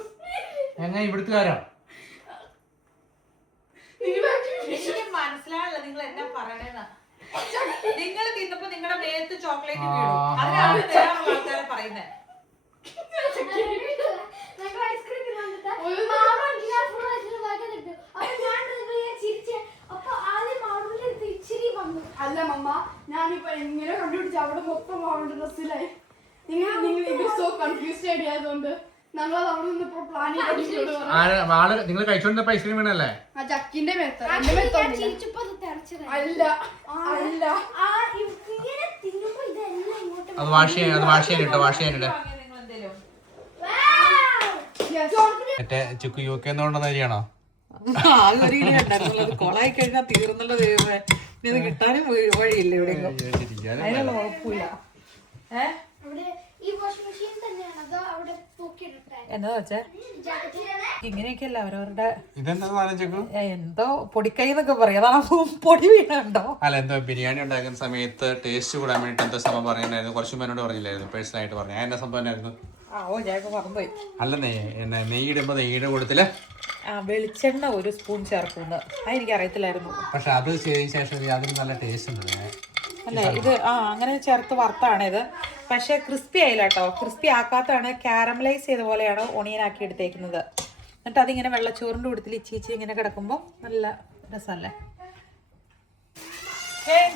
എങ്ങനെ ഇവിടുത്തുകാരാ? മനസ്സിലാണല്ലോ നിങ്ങൾ എന്നാ പറയണേന്ന്. നിങ്ങൾ തിന്നപ്പോ നിങ്ങളുടെ മേത്ത് ചോക്ലേറ്റ് വീഴും, അതിനാണ് വേറെ ആൾക്കാരെ പറയുന്നത്. അല്ല മമ്മ, ഞാനിപ്പോ എങ്ങനെ കണ്ടുപിടിച്ചു അവിടെ മൊത്തം അവളുടെ ഡ്രസ്സിലായി. നിങ്ങൾ സോ കൺഫ്യൂസ്ഡ് ആയതുകൊണ്ട് ഞങ്ങൾ അവിടെ നിന്ന് ഇപ്പൊ പ്ലാൻ നിങ്ങൾ കഴിച്ചോണ്ടിരുന്നപ്പോ ഐസ്ക്രീം വേണല്ലേ? ആ ചക്കിന്റെ മേത്ത അല്ല അല്ല അത് വാഷ് ചെയ്യാനിട്ടോ മറ്റേ ചുക്ക് യു കെ എന്നുകൊണ്ടെന്നരിയാണോ? കൊളായി കഴിഞ്ഞാൽ തീർന്നുള്ള ദൈവമേ, ഇത് കിട്ടാനും വഴിയില്ല എവിടെയെങ്കിലും. അതിനുള്ള ഉറപ്പില്ല. എന്താ വെച്ചാ ഇങ്ങനെയൊക്കെയല്ല അവരവരുടെ എന്തോ പൊടിക്കൈ എന്നൊക്കെ പറയാം. അതാണ് പൊടി വീണുണ്ടോ? അല്ല, എന്തോ ബിരിയാണി ഉണ്ടാക്കുന്ന സമയത്ത് ടേസ്റ്റ് കൂടാൻ വേണ്ടിട്ട് എന്തോ സംഭവം പറയുന്നുണ്ടായിരുന്നു. കുറച്ച് പേരോട് പറഞ്ഞില്ലായിരുന്നു, പേഴ്സണലായിട്ട് പറഞ്ഞു. ഞാൻ എന്താ സംഭവം ആയിരുന്നു? ഞാനിപ്പോ മറന്നുപോയി. അല്ല, നെയ്യ് ഇടുമ്പോ നെയ്യുടെ കൂട്ടത്തില് വെളിച്ചെണ്ണ 1 സ്പൂൺ ചേർക്കുന്നത് അതെനിക്ക് അറിയത്തില്ലായിരുന്നു. പക്ഷെ അത് ചെയ്തതിന് ശേഷം അതിന് നല്ല ടേസ്റ്റ് ഉണ്ട് അല്ലേ? ഇത് അങ്ങനെ ചേർത്ത് വറുത്താണ് ഇത്. പക്ഷെ ക്രിസ്പി ആയില്ല കേട്ടോ. ക്രിസ്പി ആക്കാത്തതാണ്, കാരമലൈസ് ചെയ്ത പോലെയാണ് ഒണിയൻ ആക്കി എടുത്തേക്കുന്നത്. എന്നിട്ട് അതിങ്ങനെ വെള്ളച്ചോറിൻ്റെ കൂട്ടത്തിൽ ഇച്ചിരി ഇങ്ങനെ കിടക്കുമ്പോൾ നല്ല രസമല്ലേ?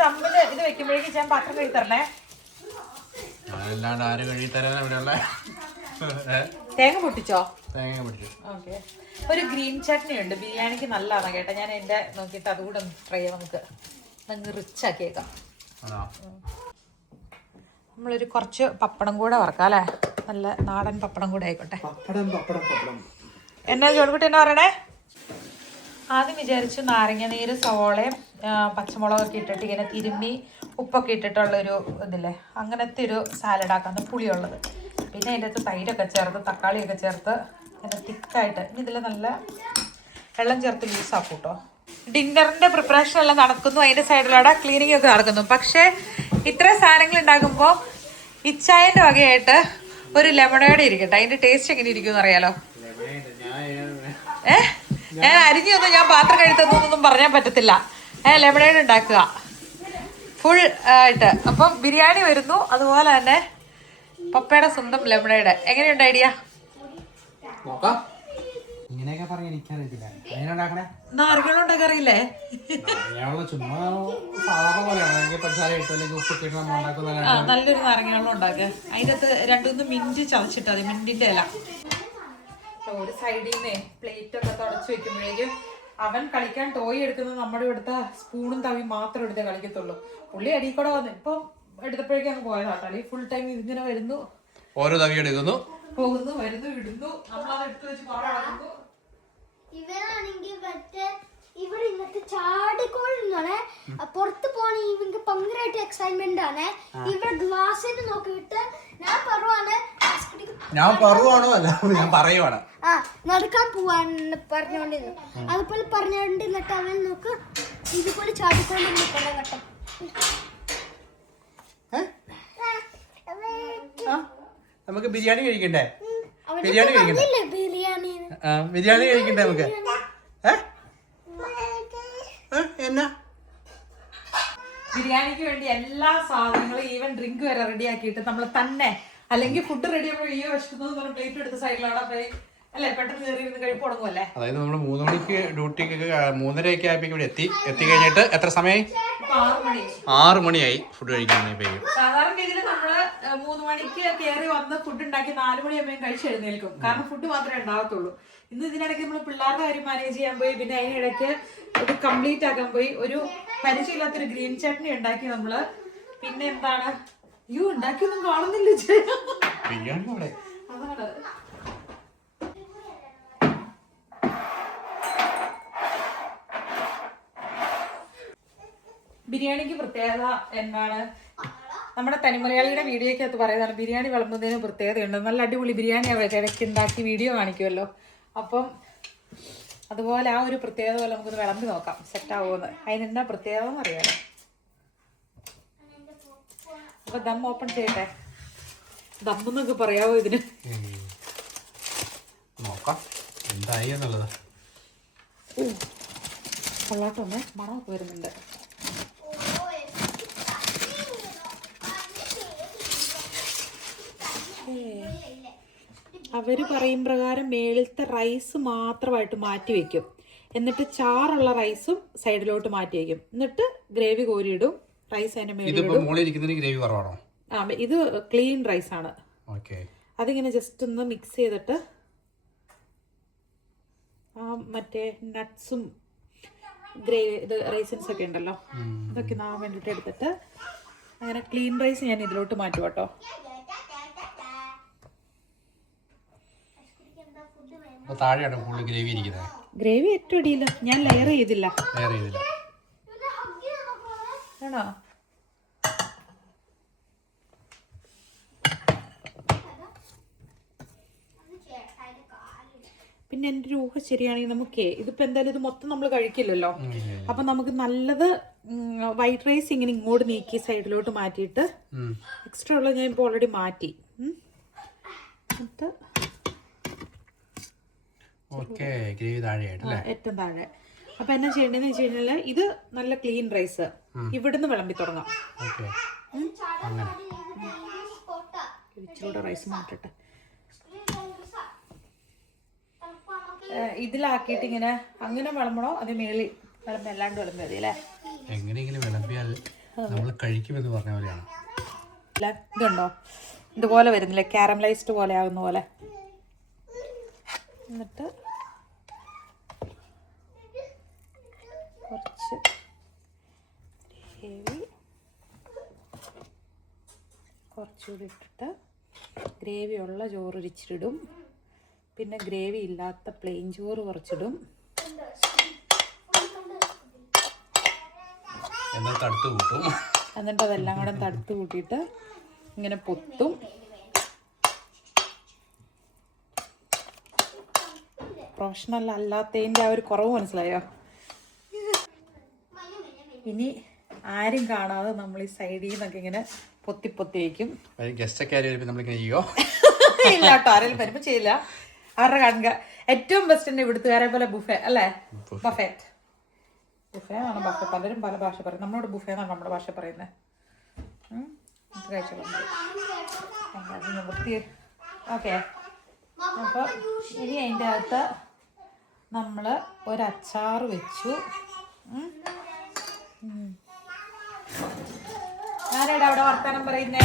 തമ്മിൽ ഇത് വെക്കുമ്പോഴേക്കും ഞാൻ പാത്രം കഴുകി തരണേ. അല്ലാണ്ട് ആര് കഴുകി തരാൻ ഇവിടെയുള്ള തേങ്ങ പൊട്ടിച്ചോ? തേങ്ങ പൊട്ടിച്ചു. ഓക്കെ. ഒരു ഗ്രീൻ ചട്നി ഉണ്ട്, ബിരിയാണിക്ക് നല്ലതാണ് കേട്ടോ. ഞാൻ എൻ്റെ നോക്കിയിട്ട് അതുകൂടെ ഒന്ന് ട്രൈ ചെയ്യാം. നമുക്ക് റിച്ച് ആക്കിയേക്കാം. നമ്മളൊരു കുറച്ച് പപ്പടം കൂടെ വറക്കാം അല്ലേ? നല്ല നാടൻ പപ്പടം കൂടെ ആയിക്കോട്ടെ. എന്നാ ജോൺകുട്ടി എന്നാ പറയണേ? ആദ്യം വിചാരിച്ചു നാരങ്ങ നീര്, സവോളയും പച്ചമുളകൊക്കെ ഇട്ടിട്ട് ഇങ്ങനെ തിരുമ്മി ഉപ്പൊക്കെ ഇട്ടിട്ടുള്ളൊരു ഇതില്ലേ, അങ്ങനത്തെ ഒരു സാലഡ് ആക്കാന്ന്, പുളിയുള്ളത്. പിന്നെ അതിൻ്റെ അകത്ത് തൈരൊക്കെ ചേർത്ത് തക്കാളിയൊക്കെ ചേർത്ത് അങ്ങനെ തിക്കായിട്ട് ഇനി ഇതിൽ നല്ല വെള്ളം ചേർത്ത് ലൂസാക്കും കേട്ടോ. ഡിന്നറിൻ്റെ പ്രിപ്പറേഷൻ എല്ലാം നടക്കുന്നു, അതിൻ്റെ സൈഡിലൂടെ ക്ലീനിങ് ഒക്കെ നടക്കുന്നു. പക്ഷേ ഇത്ര സാധനങ്ങൾ ഉണ്ടാക്കുമ്പോൾ ഇച്ചായൻ്റെ വകയായിട്ട് ഒരു ലെമണേഡ് ഇരിക്കട്ടെ. അതിൻ്റെ ടേസ്റ്റ് എങ്ങനെ ഇരിക്കും എന്നറിയാലോ? ഞാൻ അരിഞ്ഞൊന്നും ഞാൻ പാത്രം കഴുത്തൊന്നും പറയാൻ പറ്റത്തില്ല. ലെമണേഡ് ഉണ്ടാക്കുക ഫുൾ ആയിട്ട്. അപ്പം ബിരിയാണി വരുന്നു, അതുപോലെ തന്നെ പപ്പയുടെ സ്വന്തം ലെമണേഡ്. എങ്ങനെയുണ്ട് ഐഡിയ? ഇങ്ങനെയൊക്കെ പറഞ്ഞ എനിക്കറിയത്തില്ല. നാരങ്ങളും ഉണ്ടാക്കാറില്ലേ? ചുമ്മാ സാധാരണ പോലെയാണ്. നല്ലൊരു നാരങ്ങളും ഉണ്ടാക്കുക. അതിൻ്റെ അകത്ത് 2-3 മിന്റ് ചതച്ചിട്ട് മതി, മിന്റിന്റെ ഇല. ഒരു സൈഡിൽ നിന്ന് പ്ലേറ്റ് ഒക്കെ തുടച്ച് വെക്കുമ്പോഴേക്കും അവൻ കളിക്കാൻ ടോയ് എടുക്കുന്നത് നമ്മുടെ ഇവിടുത്തെ സ്പൂണും തവി മാത്രം എടുത്തേ കളിക്കത്തുള്ളൂ. പുള്ളി അടിയിൽ കൂടെ വന്ന് ഇപ്പം എടുത്തപ്പോഴേക്കും അങ്ങ് പോയതാട്ടോ. അല്ലെങ്കിൽ ഫുൾ ടൈം ഇതിങ്ങനെ വരുന്നു, ഓരോ തവി എടുക്കുന്നു, പോകുന്നു, വരുന്നു, ഇടുന്നു, നമ്മളത് എടുത്തു വെച്ച് പുറകിടുന്നു. ഇവനാണെങ്കിൽ മറ്റേ ഇവിടെ ഇന്നത്തെ ചാടിക്കോളാണ് പുറത്ത് പോണ ഇവർക്ക് ഭയങ്കരമായിട്ട് എക്സൈറ്റ്മെന്റ് ആണ്. ഇവിടെ ഗ്ലാസ്സിന് നോക്കിയിട്ട് ഞാൻ പറയുവാണോ അല്ല ഞാൻ പറയുവാണ് നടക്കാൻ പോവാന്ന് പറഞ്ഞോണ്ടിരുന്നു. അതുപോലെ പറഞ്ഞോണ്ടിരുന്നിട്ട് അവൻ നോക്ക് ഇതുപോലെ ചാടിക്കൊണ്ടിരുന്നു കുറെ വട്ടം. നമുക്ക് ബിരിയാണി കഴിക്കണ്ടേ? ബിരിയാണി ബിരിയാണി കഴിക്കണ്ടേ നമുക്ക്? എന്നാ ബിരിയാണിക്ക് വേണ്ടി എല്ലാ സാധനങ്ങളും ഈവൻ ഡ്രിങ്ക് വരെ റെഡി ആക്കിയിട്ട് നമ്മൾ തന്നെ, അല്ലെങ്കിൽ ഫുഡ് റെഡി ആകുമ്പോൾ ഈ വശത്തുനിന്ന് പ്ലേറ്റ് എടുത്ത സൈഡിലാണ് പോയി അല്ലെ പെട്ടെന്ന് കയറി ഇരുന്ന് കഴിപ്പ് തുടങ്ങുമല്ലേ. അതായത് നമ്മൾ 3 മണിക്ക് ഡ്യൂട്ടിക്ക് 3:30 ആയപ്പോഴേക്കും ഇവിടെ എത്തി കഴിഞ്ഞിട്ട് എത്ര സമയമായി? 6 മണി 6 മണിയായി ഫുഡ് കഴിക്കാൻ. സാധാരണ രീതിയിൽ നമ്മള് 3 മണിക്ക് കയറി വന്ന് ഫുഡ് ഉണ്ടാക്കി 4 മണിയാകുമ്പോൾ കഴിച്ച് എഴുന്നേൽക്കും. കാരണം ഫുഡ് മാത്രമേ ഉണ്ടാകത്തുള്ളൂ. ഇന്ന് ഇതിനിടയ്ക്ക് നമ്മൾ പിള്ളേരുടെ കാര്യം മാനേജ് ചെയ്യാൻ പോയി. പിന്നെ അതിനിടയ്ക്ക് ഇത് കംപ്ലീറ്റ് ആക്കാൻ പോയി. ഒരു പരിചയമില്ലാത്തൊരു ഗ്രീൻ ചട്നി ഉണ്ടാക്കി നമ്മള്. പിന്നെ എന്താണ് ഉണ്ടാക്കിയൊന്നും കാണുന്നില്ല. അതാണ് ബിരിയാണിക്ക് പ്രത്യേകത എന്താണ്? നമ്മുടെ തനിമലയാളിയുടെ വീഡിയോക്കകത്ത് പറയുന്നതാണ് ബിരിയാണി വിളമ്പുന്നതിന് പ്രത്യേകതയുണ്ട്. നല്ല അടിപൊളി ബിരിയാണി ഇടയ്ക്ക് ഉണ്ടാക്കി വീഡിയോ കാണിക്കുമല്ലോ. അപ്പം അതുപോലെ ആ ഒരു പ്രത്യേകത പോലെ നമുക്കൊന്ന് വിളമ്പി നോക്കാം സെറ്റ് ആവുമെന്ന്. അതിനെന്താ പ്രത്യേകത എന്ന് അറിയാലോ. അപ്പൊ ദം ഓപ്പൺ ചെയ്യട്ടെ. ദമ്മെന്നൊക്കെ പറയാവോ ഇതിന്? നോക്കാം എന്തായി എന്നുള്ളത്. കൊള്ളാട്ടൊന്ന് മണമൊക്കെ വരുന്നുണ്ട്. അവര് പറയും പ്രകാരം മേളിലത്തെ റൈസ് മാത്രമായിട്ട് മാറ്റി വെക്കും. എന്നിട്ട് ചാറുള്ള റൈസും സൈഡിലോട്ട് മാറ്റി വെക്കും. എന്നിട്ട് ഗ്രേവി കോരിയിടും. റൈസ് അതിന്റെ മേളിൽ ഗ്രേവി കുറവാണോ? ഇത് ക്ലീൻ റൈസ് ആണ്. അതിങ്ങനെ ജസ്റ്റ് ഒന്ന് മിക്സ് ചെയ്തിട്ട് മറ്റേ നട്ട്സും ഗ്രേവി ഇത് റൈസിൻസ് ഒക്കെ ഉണ്ടല്ലോ അതൊക്കെ നാൻ വേണ്ടിയിട്ട് എടുത്തിട്ട് അങ്ങനെ ക്ലീൻ റൈസ് ഞാൻ ഇതിലോട്ട് മാറ്റും കേട്ടോ. ഗ്രേവി ഏറ്റവും അടിയില്ല. ഞാൻ ലെയർ ചെയ്തില്ല. ആണോ? പിന്നെ എൻ്റെ ഒരു ഊഹം ശരിയാണെങ്കിൽ നമുക്ക് ഇതിപ്പോൾ എന്തായാലും ഇത് മൊത്തം നമ്മൾ കഴിക്കില്ലല്ലോ. അപ്പം നമുക്ക് നല്ലത് വൈറ്റ് റൈസ് ഇങ്ങനെ ഇങ്ങോട്ട് നീക്കി സൈഡിലോട്ട് മാറ്റിയിട്ട് എക്സ്ട്രാ ഉള്ളത് ഞാൻ ഇപ്പോൾ ഓൾറെഡി മാറ്റി. എന്നിട്ട് ഏറ്റവും താഴെ. അപ്പം എന്നാ ചെയ്യേണ്ടതെന്ന് വെച്ച് കഴിഞ്ഞാൽ ഇത് നല്ല ക്ലീൻ റൈസ് ഇവിടുന്ന് വിളമ്പി തുടങ്ങാം. ഇച്ചിരൂടെ റൈസ് മാറ്റട്ടെ. ഇതിലാക്കിയിട്ട് ഇങ്ങനെ അങ്ങനെ വിളമ്പണോ അത് മേളി വിളമ്പ് അല്ലാണ്ട് വിളമ്പി മതി അല്ലേ? എങ്ങനെയെങ്കിലും വിളമ്പിയാൽ നമ്മൾ കഴിക്കുമെന്ന് പറഞ്ഞ പോലെയാണ്. ഇതുണ്ടോ ഇതുപോലെ വരുന്നില്ലേ? കാരമലൈസ്ഡ് പോലെ ആകുന്ന പോലെ. എന്നിട്ട് കുറച്ച് ഗ്രേവി കുറച്ചുകൂടി ഇട്ടിട്ട് ഗ്രേവി ഉള്ള ചോറ് ഒരിച്ചിടും. പിന്നെ ഗ്രേവി ഇല്ലാത്ത പ്ലെയിൻ ചോറ് കുറച്ചിടും. എന്നിട്ട് അതെല്ലാം കൂടെ തടുത്ത് കൂട്ടിയിട്ട് ഇങ്ങനെ പൊത്തും. പ്രൊഫഷണൽ അല്ലാത്തതിൻ്റെ ആ ഒരു കുറവ് മനസ്സിലായോ? ഇനി ആരും കാണാതെ നമ്മൾ ഈ സൈഡിൽ നിന്നൊക്കെ ഇങ്ങനെ പൊത്തി പൊത്തി വയ്ക്കും. ഇല്ല കേട്ടോ, ആരെങ്കിലും വരുമ്പോൾ ചെയ്യില്ല. അവരുടെ കാണുക ഏറ്റവും ബെസ്റ്റ് തന്നെ ഇവിടുത്തുകാരെ പോലെ ബുഫേ അല്ലേ? ബഫറ്റ് ബുഫേ ആണ് ബഫേ. പലരും പല ഭാഷ പറയും. നമ്മളോട് ബുഫേ എന്നാണ് നമ്മുടെ ഭാഷ പറയുന്നത്. കഴിച്ചോളൂ. വൃത്തി. ഓക്കെ. അപ്പോൾ ഇനി അതിൻ്റെ അകത്ത് നമ്മൾ ഒരച്ചാർ വെച്ചു. ഞാനിവിടെ അവിടെ വർത്താനം പറയുന്നേ.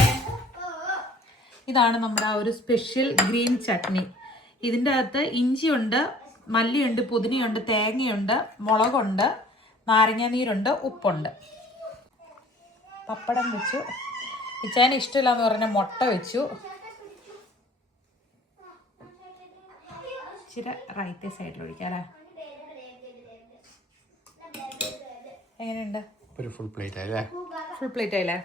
ഇതാണ് നമ്മുടെ ആ ഒരു സ്പെഷ്യൽ ഗ്രീൻ ചട്നി. ഇതിൻ്റെ അകത്ത് ഇഞ്ചിയുണ്ട്, മല്ലിയുണ്ട്, പുതിനയുണ്ട്, തേങ്ങയുണ്ട്, മുളകുണ്ട്, നാരങ്ങാനീരുണ്ട്, ഉപ്പുണ്ട്. പപ്പടം വെച്ചു. ഇച്ചാന് ഇഷ്ടമില്ലാന്ന് പറഞ്ഞ മുട്ട വെച്ചു. ഇച്ചിരി റൈറ്റ് സൈഡിൽ ഒഴിക്കാം അല്ലേ? എങ്ങനെയുണ്ട്? ഒരു ഫുൾ പ്ലേറ്റ് ആയില്ലേ? ഫുൾ പ്ലേറ്റ് ആയില്ലേ?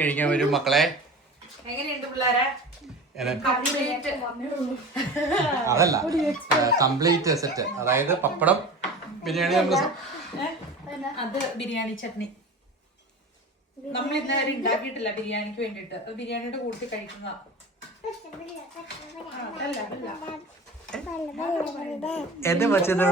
കഴിക്കാൻ വരും മക്കളെ. എങ്ങനെയുണ്ട് പിള്ളേരെ? അതല്ല, കംപ്ലീറ്റ് സെറ്റ്. അതായത് പപ്പടം, ബിരിയാണി, അത് ബിരിയാണി ചട്നി. നമ്മൾ ഇന്നേരം ഉണ്ടാക്കിയിട്ടില്ല ബിരിയാണിക്ക് വേണ്ടിട്ട്. ബിരിയാണിയുടെ കൂട്ടി കഴിക്കുന്ന എന്റെ മച്ചത്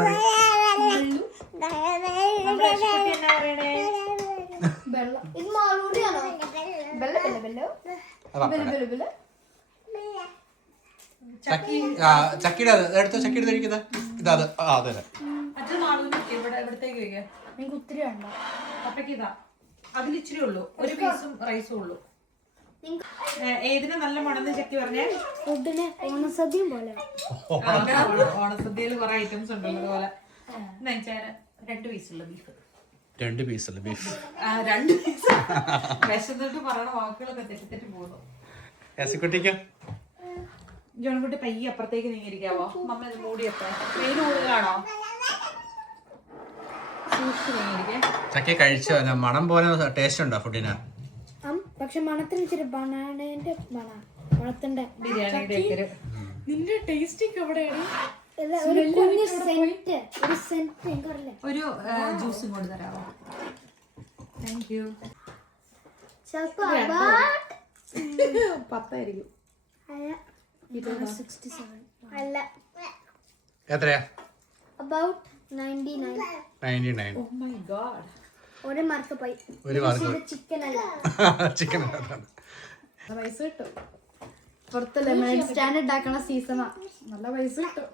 ചക്കിയുടെ എടുത്തോ. ചക്കിയുടെ കഴിക്കുന്നത് ഇതാ. അതെ. എവിടത്തേക്ക് വയ്ക്കുക? നിങ്ങൾക്ക് ഒത്തിരി വേണ്ട. അപ്പക്ക് ഇതാ അതിൽ ഇച്ചിരി ഉള്ളൂ, ഒരു പീസും റൈസും ഉള്ളൂ. ഏതിനാ നല്ല മണമെന്ന് ചെക്കി പറഞ്ഞേ? ഫുഡിന് ഓണസദ്യയും പോലെ. ഓണസദ്യയിൽ കുറെ ഐറ്റംസ് ഉണ്ടല്ലോ അതുപോലെ. രണ്ട് പീസുള്ള ബീഫ്. 2 പീസുള്ള ബീഫ്. 2 പീസ്. വിശന്നിട്ട് പറയണ വാക്കുകളൊക്കെ തെറ്റി പോകുന്നു. എസിക്കുട്ടിക്ക് ജോൺകുട്ടി പയ്യെ അപ്പുറത്തേക്ക് നീങ്ങിയിരിക്കാവോ? മമ്മ ഇത് മൂടിയപ്പോ വെയിൽ കൂടുതലാണോ? ചക്കി കഴിച്ചോ? മണം പോലെ ടേസ്റ്റ് ഉണ്ടോ ഫുഡിന്? പക്ഷെ മണത്തിന് ഇച്ചിരി ബനാനേന്റെ മണത്തിന്റെ ബിരിയാണിയുടെ നിന്റെ ടേസ്റ്റിംഗ് എവിടെയാണ്? ഒരു കുഞ്ഞ് സെന്റ്, ഒരു സെന്റ് എനിക്കറിയില്ല. ഒരു ജ്യൂസ് ഇങ്ങോട്ട് തരാമോ? Thank you. ചിലപ്പോ 10 അല്ല, എത്രയാ? about 99. 99. Oh my God. ഒരു മാർക്ക് പോയി. ഒരു മാർക്ക് ചിക്കൻ അല്ല, ചിക്കൻ. പൈസ കിട്ടും. പുറത്ത് ലെമൺ സ്റ്റാൻഡ് ഉണ്ടാക്കണ സീസണാ, നല്ല പൈസ കിട്ടും.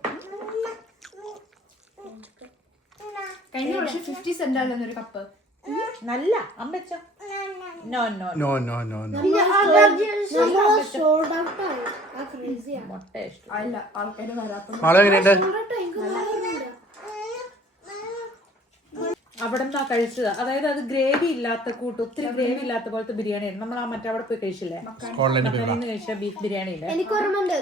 കഴിഞ്ഞ വർഷം 50 സെന്റ് ആയിരുന്നു ഒരു കപ്പ്. നല്ല അമ്പച്ചോ? No no no no no no. Sold out ആയി. ആ ക്രേസിയാ. മുട്ട ഇഷ്ടം. അല്ല, ആൾക്കാര് വരാത്ത മാളു എങ്ങനെയുണ്ട്? അവിടെ നിന്നാ കഴിച്ചത്. അതായത് അത് ഗ്രേവി ഇല്ലാത്ത കൂട്ട്, ഒത്തിരി ഗ്രേവി ഇല്ലാത്ത പോലത്തെ ബിരിയാണി. നമ്മൾ ആ മറ്റേ അവിടെ പോയി കഴിച്ചില്ലേ, മക്കാനിന്ന് കഴിച്ച ബീഫ് ബിരിയാണി ഇല്ലേ, എനിക്ക് ഓർമ്മയുണ്ട്.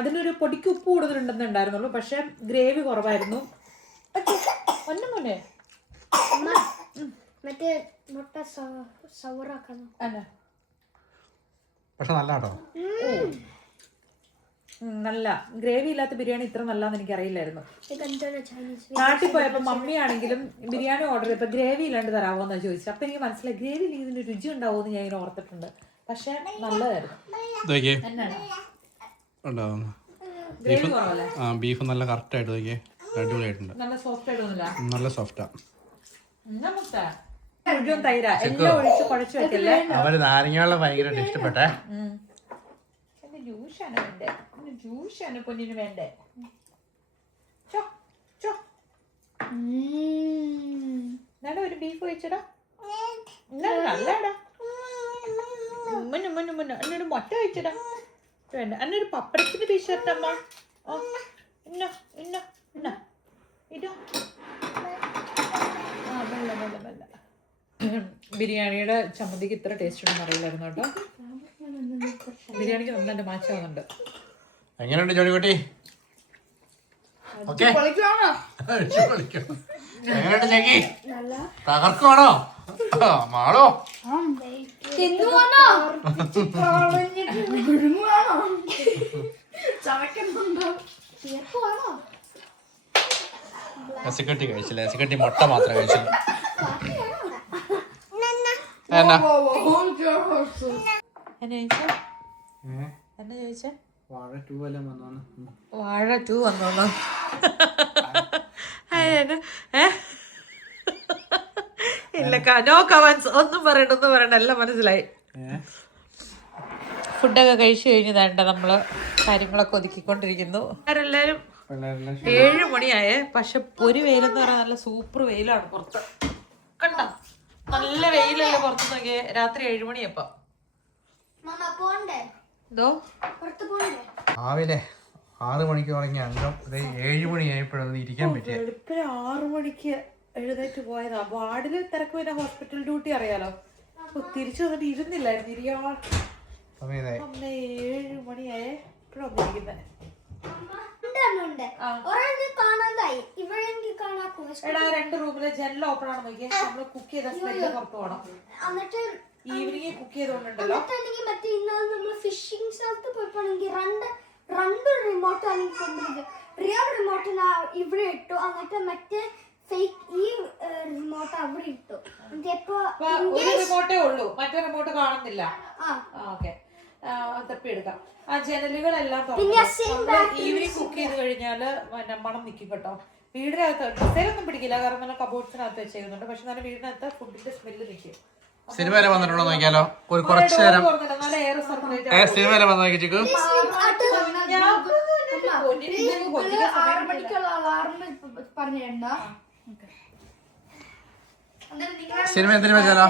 അതിനൊരു പൊടിക്ക് ഉപ്പ് കൂടുതലുണ്ടെന്നുണ്ടായിരുന്നുള്ളൂ, പക്ഷെ ഗ്രേവി കുറവായിരുന്നു. ഒന്നുമൊന്നേ മറ്റേ മുട്ട സവറാക്കണം. പക്ഷെ നല്ല കേട്ടോ, നല്ല ഗ്രേവി ഇല്ലാത്ത ബിരിയാണി ഇത്ര നല്ലതെന്ന് എനിക്ക് അറിയില്ലായിരുന്നു. നാട്ടിൽ പോയപ്പോ മമ്മി ആണെങ്കിലും ബിരിയാണി ഓർഡർ ചെയ്തപ്പോ ഗ്രേവി ഇല്ലാണ്ട് തരാമോ എന്നാ ചോദിച്ചത്. അപ്പൊ എനിക്ക് മനസ്സിലായി ഗ്രേവി ഇല്ലെങ്കിൽ ഇതിന് രുചി ഉണ്ടാവുമെന്ന് ഞാൻ ഇങ്ങനെ ഓർത്തിട്ടുണ്ട്. പക്ഷെ നല്ലതായിരുന്നു. ഗ്രേവി കുറവല്ലേ? ബീഫ് നല്ല കറക്റ്റ് ആയിട്ട് അടിപൊളിയായിട്ടുണ്ട്. നല്ല സോഫ്റ്റ് ആയിട്ടൊന്നുമില്ല, നല്ല സോഫ്റ്റാ. തൈര എല്ലാം ഒഴിച്ച് കുഴച്ച് വെക്കല്ലേ. അവര് നാരങ്ങ ഭയങ്കരമായിട്ട് ഇഷ്ടപ്പെട്ടെ. ജ്യൂസാണ് വേണ്ടേ, ജ്യൂസാണ് പൊന്നിന് വേണ്ടേ. ഒരു ബീഫ് കഴിച്ചടാ, നല്ലടാ. എന്നൊരു മുട്ട കഴിച്ചടാ. വേണ്ട, എന്നൊരു പപ്പടത്തിന്റെ പീസ് തരട്ടമ്മ. ഇന്നോ ഇന്നോ ഇന്നോ ഇതോ. ബിരിയാണിയുടെ ചമ്മന്തിക്ക് ഇത്ര ടേസ്റ്റ് ഉണ്ടെന്ന് അറിയില്ലായിരുന്നു കേട്ടോ. ബിരിയാണിക്ക് നന്നായിട്ട് മാച്ചാവുന്നുണ്ട്. എങ്ങനെയുണ്ട് ജോണിക്കുട്ടി? എങ്ങനെയുണ്ട് ചേക്കി? തകർക്കുവാണോ മാളോ? എസിക്കട്ടി കഴിച്ചില്ല, എസിക്കട്ടി മുട്ട മാത്രം കഴിച്ചില്ല. എന്നാ ചോദിച്ചേ? വാഴ 2 എല്ലാം വന്നോന്ന്. വാഴ 2 വന്നോന്നോ? ഇല്ല, നോ കമന്റ്സ്. ഒന്നും പറയണ്ട, എല്ലാം മനസ്സിലായി. ഫുഡൊക്കെ കഴിച്ചു കഴിഞ്ഞതാണ്ട നമ്മള് കാര്യങ്ങളൊക്കെ ഒതുക്കിക്കൊണ്ടിരിക്കുന്നു. എല്ലാരും 7 മണിയായേ. പക്ഷെ ഒരു വെയിലെന്ന് പറയാൻ നല്ല സൂപ്പർ വെയിലാണ് പുറത്ത്. കണ്ട നല്ല വെയിലല്ലേ പുറത്ത് നോക്കിയേ. രാത്രി 7 മണിയപ്പോ രാവിലെ 6 മണിക്ക് തുടങ്ങിയ അംഗം 7 മണിയായപ്പോഴൊന്നും ഇരിക്കാൻ പറ്റിയ. 6 മണിക്ക് എഴുന്നേറ്റ് പോയതാ. വാർഡില് തിരക്ക് പിന്നെ ഹോസ്പിറ്റൽ ഡ്യൂട്ടി അറിയാലോ. തിരിച്ചു വന്നിട്ട് ഇരുന്നില്ലായിരുന്നു. 7 മണിയായേ ഇപ്പഴൊന്നും ഇരിക്കുന്നത്. എടാ 2 റൂമിലെ ജനൽ ഓപ്പൺ ആണ് നോക്കിയാൽ നമ്മള് കുക്ക് ചെയ്ത സ്മെല്ല് പുറത്തു പോകണം. Evening cook ചെയ്തോണ്ടല്ലോ. ഫിഷിംഗ് സ്ഥലത്ത് പോയപ്പോണെങ്കിൽ രണ്ട് റിമോട്ട് റിയൽ റിമോട്ട് ഇവിടെ ഇട്ടു. എന്നിട്ട് മറ്റേ ഫേക്ക് ഈ റിമോട്ട് അവിടെ ഇട്ടു. ഒരു റിമോട്ടേ ഉള്ളൂ, മറ്റേ റിമോട്ട് കാണുന്നില്ല. ഓക്കെ, തപ്പി എടുക്കാം. ആ ജനലുകളെല്ലാം ഈവനിങ് കുക്ക് ചെയ്ത് കഴിഞ്ഞാല് മണം നിൽക്കും കേട്ടോ. വീടിനകത്ത് ഡ്രസ്സേലൊന്നും പിടിക്കില്ല, കാരണം നല്ല കബോർഡ്സിനകത്ത് വെച്ചേക്കുന്നുണ്ട്. പക്ഷെ നല്ല വീടിനകത്ത് ഫുഡിന്റെ സ്മെല്ല് നിൽക്കും. സിനിമ വരെ വന്നിട്ടുണ്ടോ നോക്കിയാലോ? കുറച്ച് നേരം നല്ല എയർ സർക്കുലേറ്റ്. സിനിമ വരെ വന്നു നോക്കി. സിനിമ എന്തിനു വെച്ചാലോ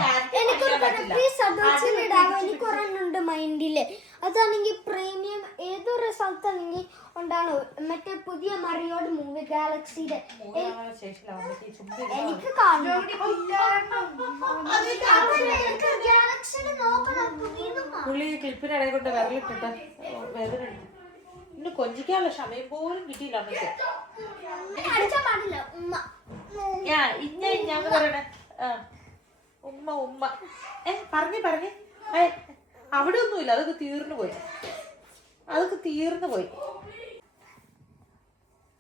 എനിക്ക് ഒരെണ്ണുണ്ട് മൈൻഡില്. അതാണെങ്കിൽ പ്രീമിയം ഏതൊരു സ്ഥലത്താണെങ്കിൽ ഉണ്ടാണോ മറ്റേ പുതിയ മറിയോട് മൂവി ഗാലക്സിയുടെ എനിക്ക് കാണണം. പുള്ളി ക്ലിപ്പിനിടയിൽ കൊണ്ട് വിരലിട്ടിട്ട് വേദന എടുത്തു. ഇന്ന് കൊഞ്ചിക്കാനുള്ള സമയം പോലും കിട്ടിയില്ല അമ്മയ്ക്ക്. ഞാൻ പറയണേ ഉമ്മ ഉമ്മ പറഞ്ഞേ അവിടെ ഒന്നുമില്ല. അതൊക്കെ തീർന്നു പോയി.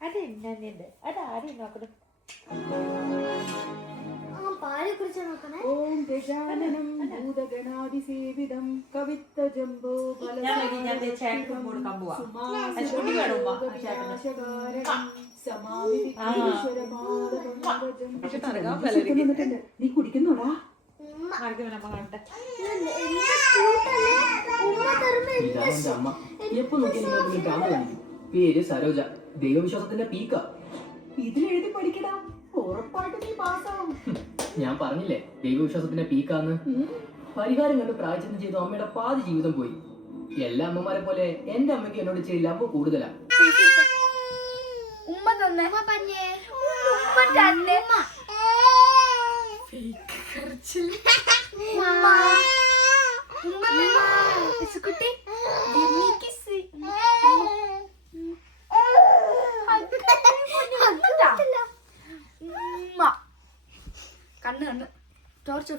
അതെന്നെ അതാരെയും നോക്കണം. ഓം ഗജാനനം ഭൂതഗണാതിസേവിതം കവിത്തജംബോ നീ കുടിക്കുന്നോടാ? അമ്മ എപ്പോ നോക്കിയാലും പേര് സരോജ, ദൈവവിശ്വാസത്തിന്റെ പീക്ക. ഇതിലെഴുതി പഠിക്കടാ, ഉറപ്പായിട്ട് നീ പാസ്സാവും. ഞാൻ പറഞ്ഞില്ലേ ദൈവവിശ്വാസത്തിന്റെ പീക്കാന്ന്. പരിഹാരം കണ്ട് പ്രായച്ചിത്തം ചെയ്തു അമ്മയുടെ പാതി ജീവിതം പോയി. എല്ലാ അമ്മമാരെ പോലെ എന്റെ അമ്മയ്ക്ക് എന്നോട് ചെയ്യില്ല അമ്മ കൂടുതലാ. കണ്ണ് ടോർച്ച്